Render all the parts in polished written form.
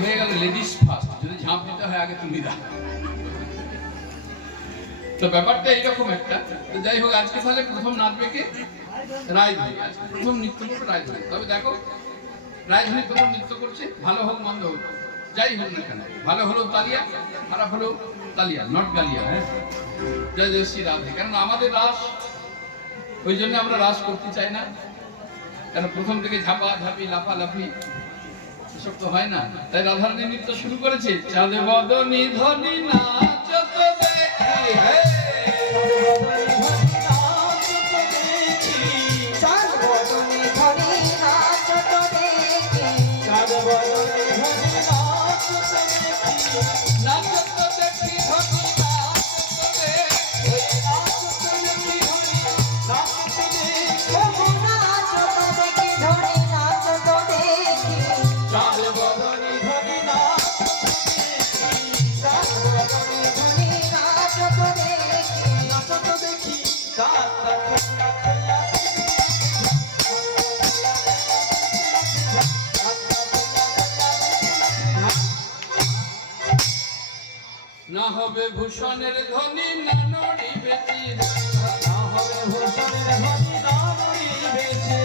হয়ে গেল ladies first, যদি ঝাঁপ দিতে হয় আগে তুমি দাও। তো ব্যাপারটা এইরকম একটা। তো যাই হোক, আজকে তাহলে প্রথম নাচবে কে? রায়ধনী। আজকে প্রথম নৃত্য করবে রায়ধনী। তবে দেখো, রায়ধনী প্রথম নৃত্য করছে, ভালো হোক মন্দ হোক, যাই হোক না কেন, ভালো হলেও তালিয়া, খারাপ হলেও তালিয়া, নট গালিয়া। হ্যাঁ, জয় জয় শ্রী রাধে। কারণ আমাদের রাস, ওই জন্য আমরা রাস করতে চাই না। কেন প্রথম থেকে ঝাপা ঝাপি লাফালাফি এসব তো হয় না। তাই রাধারানী নৃত্য শুরু করেছে। চাঁদ বদনী ধনী নাচত দেখি, চাঁদ বদনী ধনী নাচত দেখি, চাঁদ বদনী ধনী নাচত দেখি, ধনী নাচত দেখি, নাচত দেখি ধনী নাচত দেখি, চাঁদ বদনী ধনী চাঁদ বদনী ধনী নাচত দেখি, নাচত দেখি, না হবে ভূষণের ধ্বনি না নড়িবে চির, না হবে ভূষণের ধ্বনি না নড়িবেছে,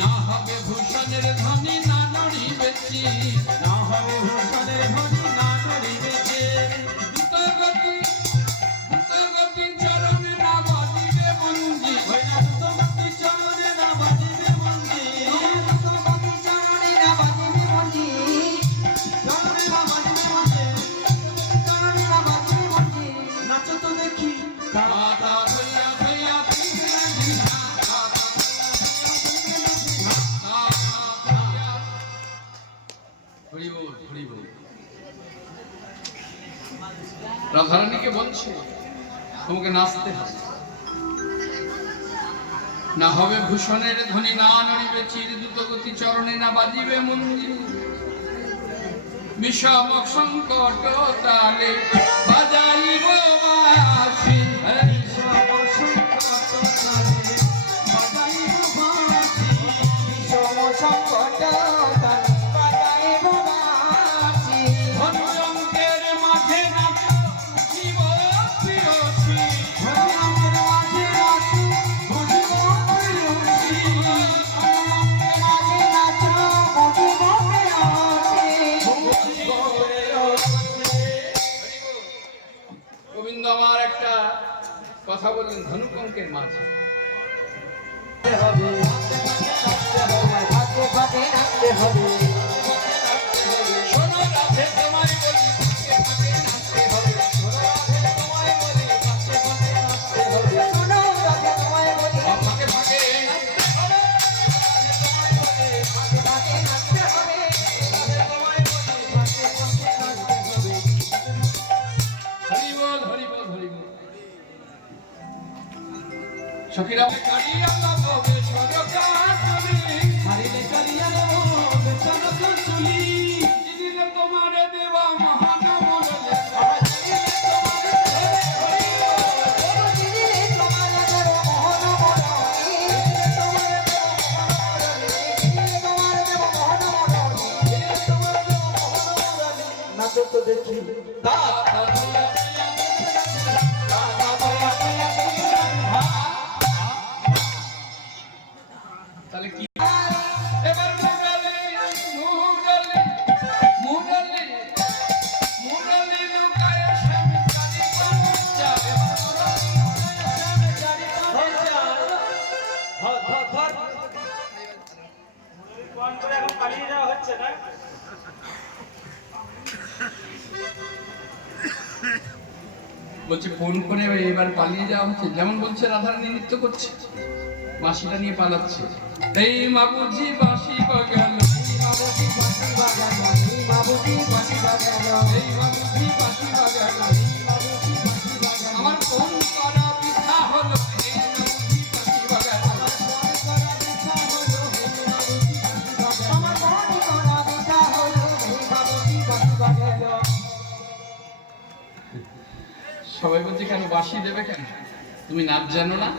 না হবে ভূষণের ধ্বনি না নড়িবে চির, না হবে ভূষণের ধ্বনি না নড়িবেছে, দ্রুতগতি দ্রুতগতি চরণে না বাজিবে মঞ্জি, ওই না দ্রুতগতি চরণে না বাজিবে মঞ্জি, দ্রুতগতি চরণে না বাজিবে মঞ্জি, চরণে না বাজিবে মঞ্জি, চরণে না বাজিবে মঞ্জি, নাচত দেখি দাদা ধইয়া ধইয়া তিন লাগি না, দাদা ধইয়া হরি বল হরি বল। রাধারানীকে বলছে তোমাকে নাচতে হবে, না হবে ভূষণের ধ্বনি না নড়িবে চির, দ্রুতগতি চরণে না বাজিবে মঞ্জি, বিষম সংকট তালে বাজাইব বাঁশি, বিষম সংকট তালে বাজাইব বাঁশি, বিষম সংকট তালে বাজাইব বাঁশি, ধনুরঙ্গের মাঝে নাচ জীব প্রিয়সী, ধনুরঙ্গের মাঝে নাচ বুঝিব প্রেয়সী, ধনুরঙ্গের মাঝে নাচ বুঝিব প্রেয়সী, বুঝিব প্রেয়সী। গোবিন্দ আমার একটা কথা বললেন, ধনুকঙ্কের মাঝে ভাগে ভাগে নাচতে হবে, শোনো রাধে তোমায় বলি, ভাগে ভাগে নাচতে হবে, শোনো রাধে তোমায় বলি, ভাগে ভাগে নাচতে হবে, শোনো রাধে তোমায় বলি, ভাগে ভাগে নাচতে হবে, ভাগে ভাগে নাচতে হবে, রাধে তোমায় বলি, ভাগে ভাগে নাচতে হবে। হরি বল হরি বল হরি বল। সখীরা কারিয়া লবে সরকার হারিলে কালিয়া রব বেচন চুলি, দিলে তোমারে দেওয়া মহান মরলে, দিদিলে তোমার দেব মোহন মরণী, দিদিলে তোমার দেব মোহন মরণী, নাচত দেখি তাহলে কি এবার মুরালি মুরালি মুরালি মুরালি লুকায় স্বামী কালী পঞ্চা, পালিয়ে যাওয়া হচ্ছে না। বলছে ফোন করে এবার পালিয়ে যাওয়া হচ্ছে, যেমন বলছে রাধারানী নৃত্য করছে, বাঁশিটা নিয়ে পালাচ্ছে। এই মাবুজি বাঁশি বাজালো, বাবুজি বাঁশি বাজানো, বাবুজি বাঁশি বাজানো, এই মাবুজি বাঁশি বাজালো, বাবুজি বাঁশি বাজানো, আমার কোন করা বৃথা হলো, এই মাবুজি বাঁশি বাজালো, আমার মনে করা ব্যথা হলো, এই বাবুজি বাঁশি বাজানো। সবাই বলছে কেন বাঁশি দেবে কেন, তুমি নাচ জানো না?